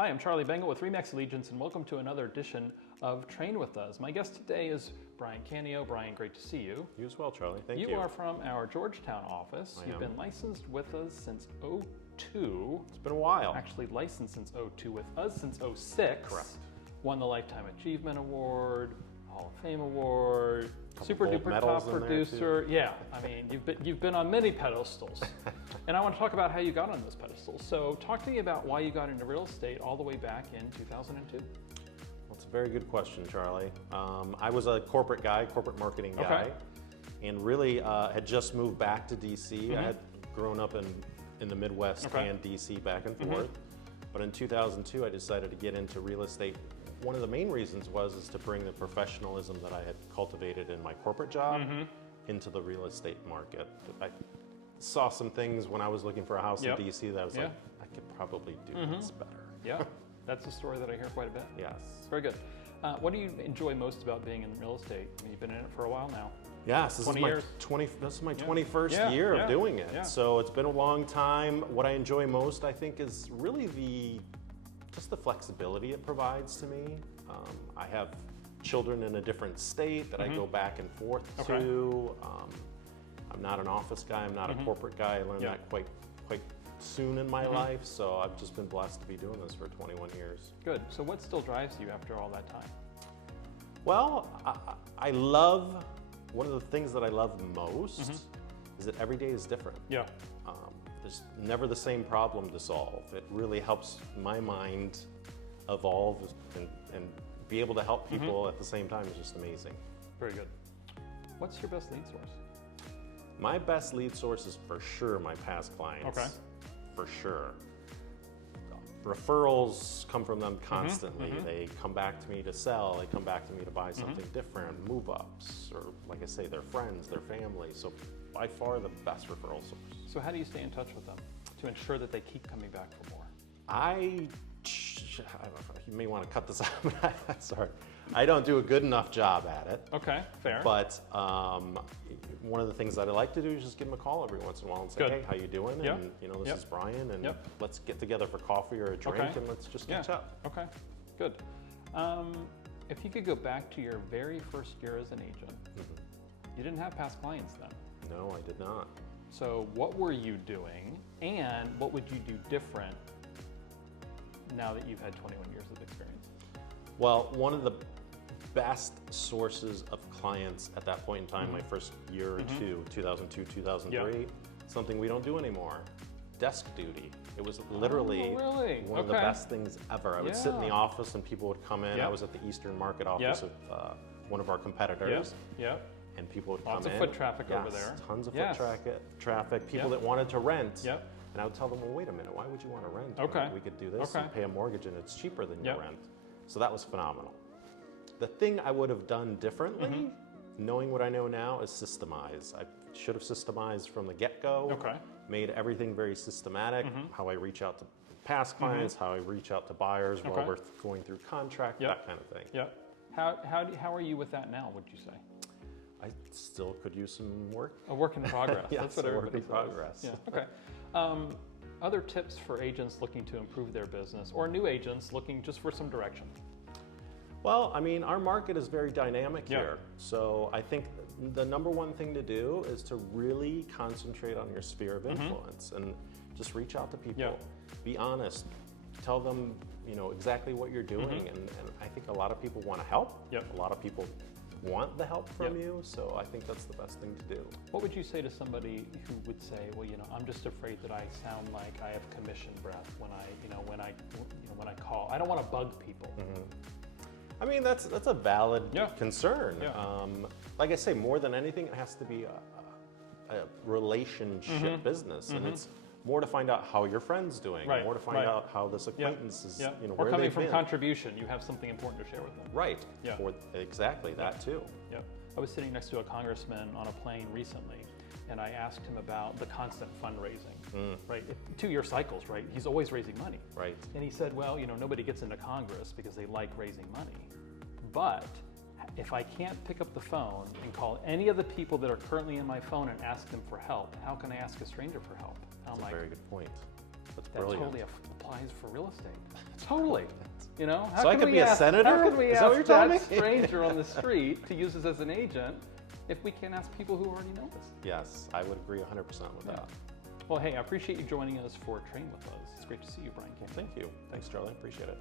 Hi, I'm Charlie Bengal with Remax Allegiance, and welcome to another edition of Train With Us. My guest today is Bryan Cantio. Bryan, great to see you. You as well, Charlie. Thank you. You are from our Georgetown office. You've been licensed with us since '02. It's been a while. Actually licensed since '02, with us since '06. Correct. Won the Lifetime Achievement Award, Hall of Fame Award, super gold duper medals top in there, producer. Yeah, I mean, you've been on many pedestals. And I want to talk about how you got on those pedestals. So talk to me about why you got into real estate all the way back in 2002. Well, it's a very good question, Charlie. I was a corporate guy, corporate marketing guy, and really had just moved back to DC. I had grown up in the Midwest and DC back and forth. But in 2002, I decided to get into real estate. One of the main reasons is to bring the professionalism that I had cultivated in my corporate job into the real estate market. I saw some things when I was looking for a house in DC that I was like, I could probably do this better. Yeah, that's a story that I hear quite a bit. Yes. Very good. What do you enjoy most about being in real estate? I mean, you've been in it for a while now. Yes, this is my 21st year of doing it. Yeah. So it's been a long time. What I enjoy most, I think, is really just the flexibility it provides to me. I have children in a different state that I go back and forth to. I'm not an office guy. I'm not a corporate guy. I learned that quite soon in my life. So I've just been blessed to be doing this for 21 years. Good. So what still drives you after all that time? Well, I love, one of the things that I love most is that every day is different. Yeah. There's never the same problem to solve. It really helps my mind evolve and be able to help people at the same time is just amazing. Very good. What's your best lead source? My best lead source is for sure my past clients. Okay. For sure. Referrals come from them constantly. They come back to me to sell, they come back to me to buy something different, move ups, or like I say, their friends, their family. So by far the best referral source. So how do you stay in touch with them to ensure that they keep coming back for more? I don't know, you may want to cut this out. Sorry. I don't do a good enough job at it. Okay, fair. But one of the things that I like to do is just give them a call every once in a while and say, hey, how you doing? And this is Bryan, and let's get together for coffee or a drink and let's just catch up. Okay, good. If you could go back to your very first year as an agent, you didn't have past clients then. No, I did not. So what were you doing, and what would you do different now that you've had 21 years of experience? Well, one of the best sources of clients at that point in time, my first year or two, 2002, 2003, something we don't do anymore, desk duty. It was literally one of the best things ever. I would sit in the office and people would come in. I was at the Eastern Market office of one of our competitors. And people would come in. Lots of foot traffic over there. Tons of foot traffic. People that wanted to rent. And I would tell them, well, wait a minute, why would you want to rent? We could do this and pay a mortgage and it's cheaper than your rent. So that was phenomenal. The thing I would have done differently, knowing what I know now, is systemize. I should have systemized from the get-go, made everything very systematic, how I reach out to past clients, how I reach out to buyers while we're going through contract, that kind of thing. How are you with that now, would you say? I still could use some work. A work in progress. That's what everybody says. A work in progress. Okay. Other tips for agents looking to improve their business, or new agents looking just for some direction? Well, I mean, our market is very dynamic here. So I think the number one thing to do is to really concentrate on your sphere of influence and just reach out to people. Be honest. Tell them, exactly what you're doing. And I think a lot of people want to help. A lot of people want the help from you, so I think that's the best thing to do. What would you say to somebody who would say, well, I'm just afraid that I sound like I have commission breath when I call. I don't want to bug people. I mean, that's a valid concern. Like I say, more than anything, it has to be a relationship business, and it's more to find out how your friend's doing, more to find out how this acquaintance is, or where coming from contribution, you have something important to share with them. Right. Or exactly that too. I was sitting next to a congressman on a plane recently, and I asked him about the constant fundraising, right? 2-year cycles, right? He's always raising money. Right. And he said, well, nobody gets into Congress because they like raising money. But if I can't pick up the phone and call any of the people that are currently in my phone and ask them for help, how can I ask a stranger for help? That's a very good point. That's that brilliant. totally applies for real estate. Totally. You know, So I can could we be a ask- senator? How can we Is that what ask you're telling that me? stranger on the street to use us as an agent if we can't ask people who already know us? Yes, I would agree 100% with Yeah. that. Well, hey, I appreciate you joining us for Train With Us. It's great to see you, Bryan Cantio. Thank you. Thanks, Charlie. Appreciate it.